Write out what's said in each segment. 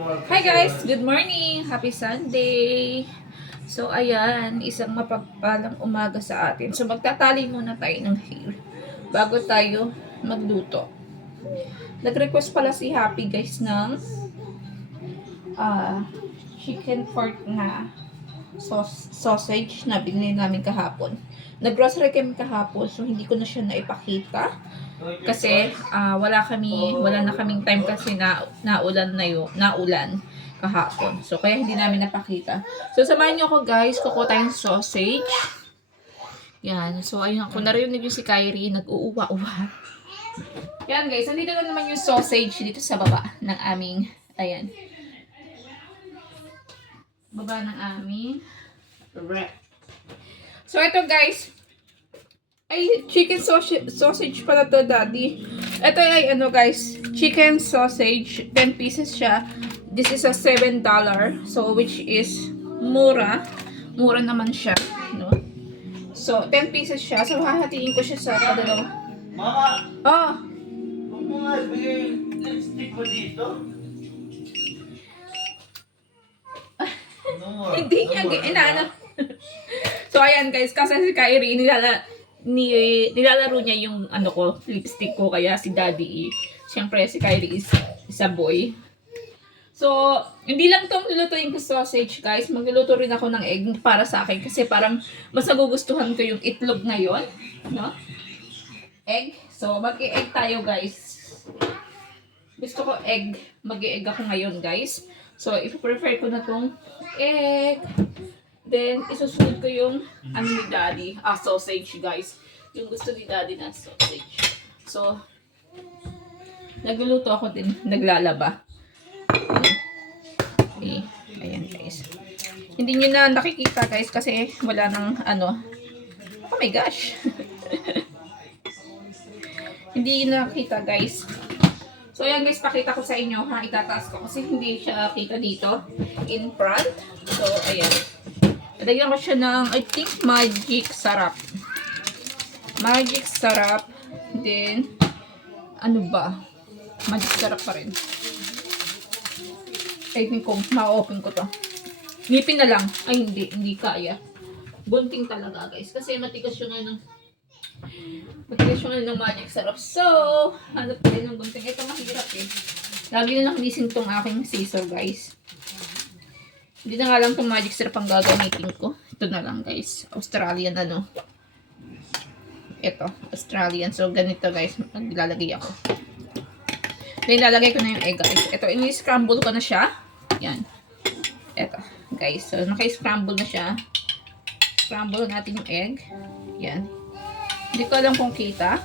Hi guys! Good morning! Happy Sunday! So ayan, isang mapagpalang umaga sa atin. So magtatali muna tayo ng hair bago tayo magluto. Nag-request pala si Happy guys ng chicken fork na sausage na binili namin kahapon. Nag-grocery kami kahapon so hindi ko na siya naipakita. Kasi wala na kaming time kasi naulan kahapon. So kaya hindi namin napakita. So samahan niyo ako guys, kukuha tayong sausage. Yan. So ayun, kung narinig niyo si Kyrie, nag-uuwa-uwa. Yan guys, nandito na naman yung sausage dito sa baba ng aming, ayan. Baba ng aming wrap. So ito guys, ay, chicken sausage pala to, daddy. Ito ay ano guys, chicken sausage, 10 pieces siya. This is a $7. So, which is mura. Mura naman siya, no? So, 10 pieces siya. So, hahatiin ko siya sa kadalawa. Mama! Oh! Huwag mo nga ibigay lipstick mo dito. Hindi niya, inaano. So, ayan guys, kasi si Kyrie, nilalaro niya yung ano ko, lipstick ko, kaya si daddy, siyempre si Kyrie is a boy. So, hindi lang itong lulutuin ko sausage guys, magluluto rin ako ng egg para sa akin kasi parang mas nagugustuhan ko yung itlog ngayon, no? Egg. So, mag-e-egg tayo guys. Gusto ko egg, mag-e-egg ako ngayon guys. So, i-prefer ko na tong egg. Then, isusunod ko yung ano ni daddy, sausage guys. Yung gusto ni daddy na sausage. So, nagluluto ako din, naglalaba. Okay. Ayan guys. Hindi nyo na nakikita guys kasi wala nang ano. Oh my gosh. Hindi nyo nakikita guys. So ayan guys, pakita ko sa inyo ha. Itataas ko kasi hindi siya kita dito in front. So ayan. Lagyan ko siya ng, I think, magic sarap. Magic sarap. Then, ano ba? Magic sarap pa rin. I think kung ma-open ko to. Ngipin na lang. Ay, hindi kaya. Bunting talaga, guys. Kasi matigas yung ano. Matigas yung ano ng magic sarap. So, hanap tayo ng bunting. Ito mahirap eh. Lagi na nakamising tong aking scissor, guys. Hindi na nga lang itong magic syrup ang gagamitin ko. Ito na lang guys. Australian ano. Ito. Australian. So ganito guys. Maglalagay ako. Then lalagay ko na yung egg guys. Ito. Ini-scramble ko na siya. Yan. Ito. Guys. So naka-scramble na siya. Scramble natin yung egg. Yan. Hindi ko alam kung kita.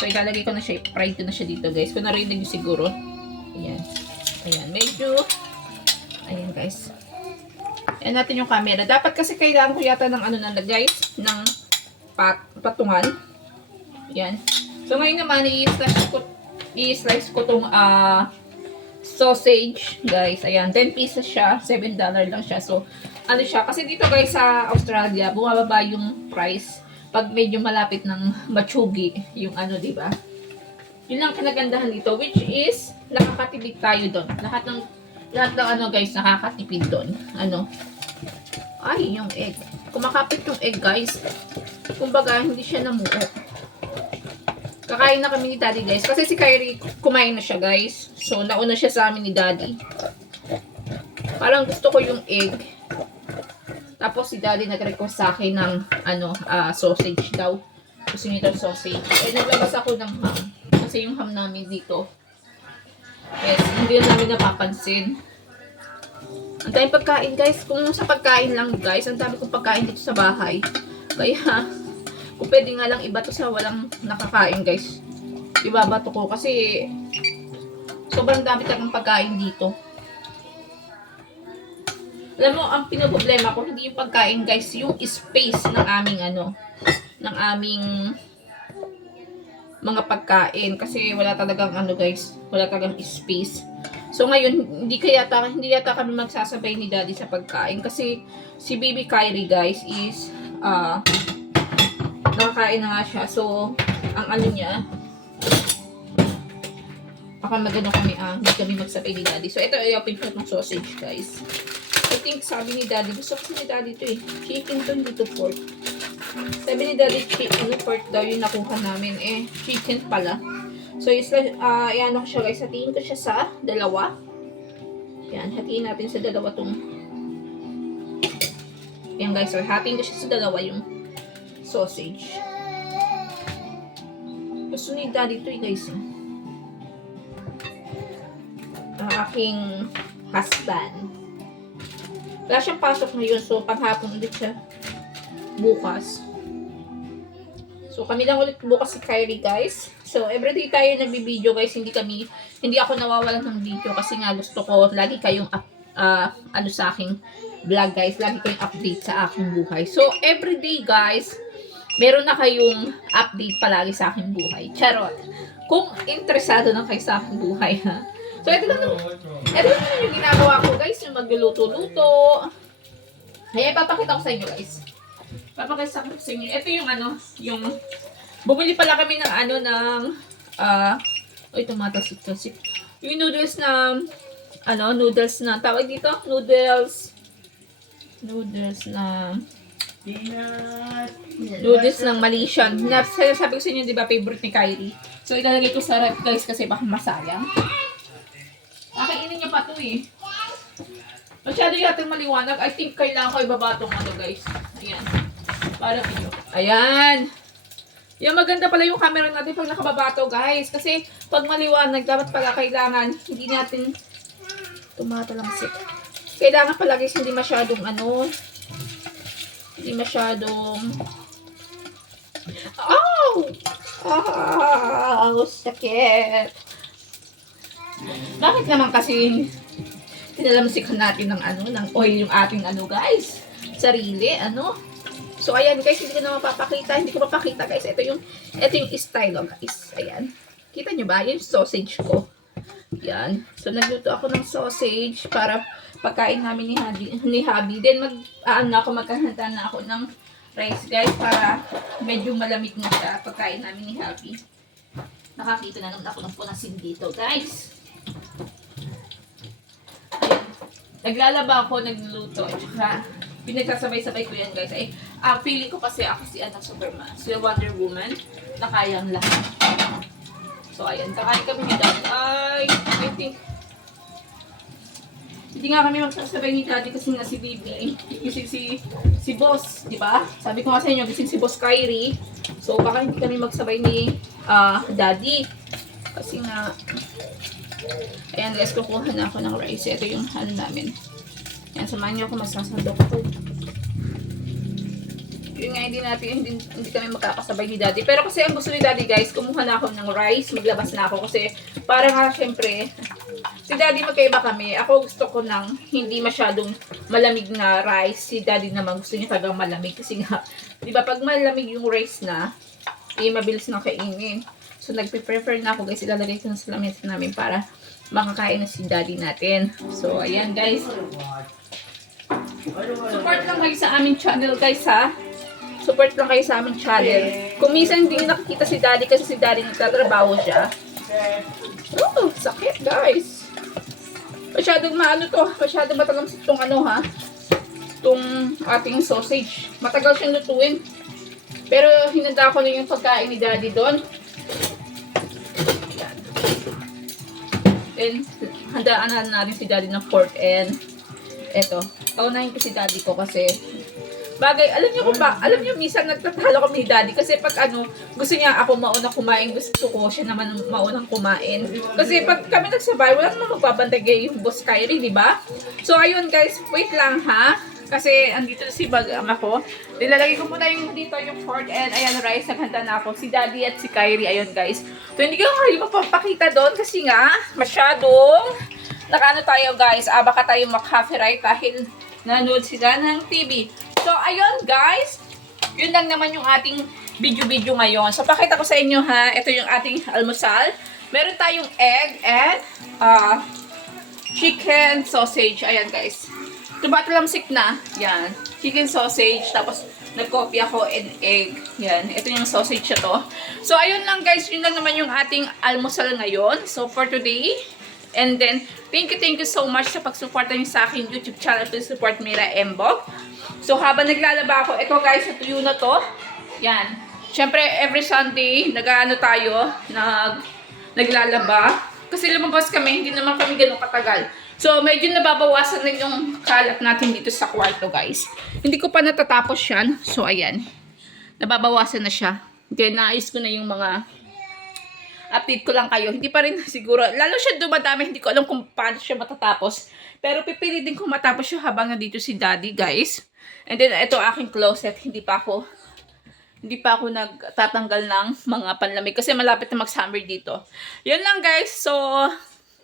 So ilalagay ko na siya. I-fry ko na siya dito guys. Kung narinig nyo siguro. Ayan. Ayan. Medyo ayan guys. Ayan natin yung camera. Dapat kasi kailangan ko yata ng ano na guys, ng patungan. Ayan. So ngayon naman i-slice ko tong sausage guys. Ayan, 10 pieces siya, $7 lang siya. So ano siya, kasi dito guys sa Australia, bumababa yung price pag medyo malapit ng matsugi yung ano, di ba? Yun lang kinagandahan dito, which is nakakatipid tayo doon. Lahat ng ano guys, nakakatipid doon. Ano? Ay, yung egg. Kumakapit yung egg guys. Kumbaga, hindi siya namuo. Kakain na kami ni daddy guys. Kasi si Kyrie, kumain na siya guys. So, nauna siya sa amin ni daddy. Parang gusto ko yung egg. Tapos si daddy nag-request sa akin ng ano, sausage daw. Gusto niya daw sausage. Eh, naglabas ako ng ham. Kasi yung ham namin dito, yes, hindi na namin napapansin. Ang daming pagkain guys. Kung sa pagkain lang guys, ang dami kong pagkain dito sa bahay. Kaya, kung pwede nga lang iba to sa walang nakakain guys. Ibabato ko kasi sobrang dami talagang pagkain dito. Alam mo, ang pinoproblema ko, hindi yung pagkain guys, yung space ng aming ano, ng aming mga pagkain kasi wala talagang ano guys, wala talagang space. So ngayon, hindi yata kami magsasabay ni daddy sa pagkain kasi si baby Kyrie guys is nakakain na nga siya. So ang ano niya, baka magano kami, hindi kami magsabay ni Daddy. So, ito, i-open ko itong sausage, guys. I think, sabi ni Daddy, gusto kasi ni Daddy ito eh. Chicken to, hindi to pork. Sabi ni Daddy, pork daw yung nakuha namin. Chicken pala. So, ayan ko siya, guys. Hatiin ko siya sa dalawa. Yan, hatiin natin sa dalawa tong. Yan, guys. So, hatiin ko siya sa dalawa yung sausage. Gusto ni Daddy ito eh, guys. Ang aking husband. Wala siyang pasok ngayon, so panghapon ulit siya bukas. So kami lang ulit bukas si Kyrie, guys. So everyday tayo nagbibideo, guys. Hindi ako nawawalan ng video kasi nga gusto ko lagi kayong sa aking vlog, guys. Lagi kayong update sa aking buhay. So everyday, guys, meron na kayong update palagi sa aking buhay. Charot. Kung interesado na kayo sa aking buhay, ha. So, ito lang yung ginagawa ko, guys. Yung magluluto-luto. Ay, papakita ko sa inyo, guys. Papakita ko sa inyo. Ito yung yung bumili pala kami ng tumatasik-tasik. Yung noodles na, tawag dito? Noodles ng Malaysian. Sabi ko sa inyo, di ba, favorite ni Kyrie. So, ilalagay ko sa rep, guys, kasi baka masayang. Kakainin niya pa ito eh. Masyado yating maliwanag. I think kailangan ko ibaba itong guys. Ayan. Para video. Ayan. Yung maganda pala yung camera natin pag nakababa ito, guys. Kasi pag maliwanag, dapat pala kailangan hindi natin tumatalangsik. Kailangan pala, guys, hindi masyadong hindi masyadong sakit. Bakit naman kasi tinalamsikan natin ng oil yung ating guys? Sarili, So, ayan, guys, hindi ko na mapapakita. Hindi ko mapakita, guys. Ito yung style, guys. Ayan. Kita nyo ba? Yung sausage ko. Yan. So, nagluto ako ng sausage para pagkain namin ni Habi. Then, maghahanda na ako ng rice, guys, para medyo malamig na siya pagkain namin ni Habi. Nakakita na naman ako ng punasin dito, guys. Naglalaba ako, nagluluto, at saka pinagsasabay-sabay ko yan, guys. Feeling ko kasi ako si Superman, si Wonder Woman, na kayang lahat. So, ayan, kakain kami ni Daddy. I think, hindi nga kami magsasabay ni Daddy kasi nga si Bibi, gising si Boss, di ba? Sabi ko nga sa inyo, gising si Boss Kyrie. So, baka hindi kami magsabay ni Daddy. Kasi nga, ayan, guys, kukuha na ako ng rice. Ito yung namin. Ayan, samahan niyo ako, masasandok ko. Yun nga, hindi kami magkakasabay ni Daddy. Pero kasi ang gusto ni Daddy, guys, kumuha na ako ng rice, maglabas na ako. Kasi para nga, syempre, si Daddy magkaiba kami. Ako gusto ko ng hindi masyadong malamig na rice. Si Daddy naman gusto niya talagang malamig. Kasi nga, di ba, pag malamig yung rice na, mabilis na kainin. So, nagpe-prefer na ako, guys. Ilalagay ko na sa lamesa namin para makakain na si Daddy natin. So, ayan, guys. Support lang kayo sa aming channel, guys, ha? Support lang kayo sa aming channel. Kung minsan hindi nakikita si Daddy kasi si Daddy nagtatrabaho siya. Oh, sakit, guys. Masyadong masyadong matalamsit itong itong ating sausage. Matagal siyang lutuin. Pero hinanda ko na yung pagkain ni Daddy doon. Then, handaan na natin si Daddy ng pork and eto. Paunahin ko si Daddy ko kasi bagay, alam niyo minsan nagtatalo kami ni Daddy kasi pag gusto niya ako maunang kumain, gusto ko siya naman maunang kumain. Kasi pag kami nagsabay, wala namang magbabantay yung Boss Kyrie, di ba? So ayun, guys, wait lang ha. Kasi andito na si Bagama ko. Nilalagay ko muna dito yung pork and ayan, rice. Naghanda na ako. Si Daddy at si Kyrie, ayun, guys. So hindi ko kayo mapapakita doon kasi nga masyadong tayo, guys. Baka tayo mag-copyright dahil nanood sila ng TV. So, ayun, guys. Yun lang naman yung ating video ngayon. So, pakita ko sa inyo, ha. Ito yung ating almusal. Meron tayong egg and chicken sausage. Ayan, guys. Tumatalamsik na. Yan. Chicken sausage. Tapos, nag-coffee ako and egg. Yan, ito yung sausage siya to. So, ayun lang guys, yun lang naman yung ating almusal ngayon. So, for today, and then, thank you so much sa pagsuporta niyo sa akin YouTube channel. Please support Mira Embog. So, habang naglalaba ako, ito guys, ito yun na to. Yan. Siyempre, every Sunday, naglalaba. Kasi lumabas kami, hindi naman kami ganun katagal. So, medyo nababawasan na yung kalat natin dito sa kwarto, guys. Hindi ko pa natatapos yan. So, ayan. Nababawasan na siya. Then, naayos ko na yung mga update ko lang kayo. Hindi pa rin siguro. Lalo siya dumadami. Hindi ko alam kung paano siya matatapos. Pero pipili din kong matapos siya habang nandito si Daddy, guys. And then, ito aking closet. Hindi pa ako nagtatanggal ng mga panlamig kasi malapit na mag-summer dito. Yun lang guys. So,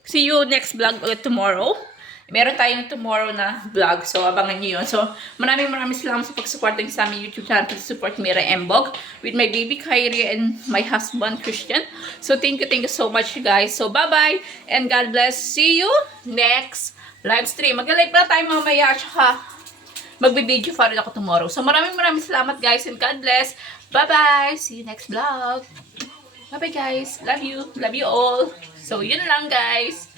see you next vlog tomorrow. Meron tayong tomorrow na vlog. So, abangan nyo yun. So, maraming salamat sa pag-support din sa aming YouTube channel. Please support Mira Embog with my baby Kyrie and my husband Christian. So, thank you so much guys. So, bye-bye and God bless. See you next live stream. Mag-live na tayo mamaya. Tsaka, magbe-video pa rin ako tomorrow. So, maraming salamat guys and God bless. Bye-bye! See you next vlog. Bye-bye guys. Love you. Love you all. So, yun lang guys.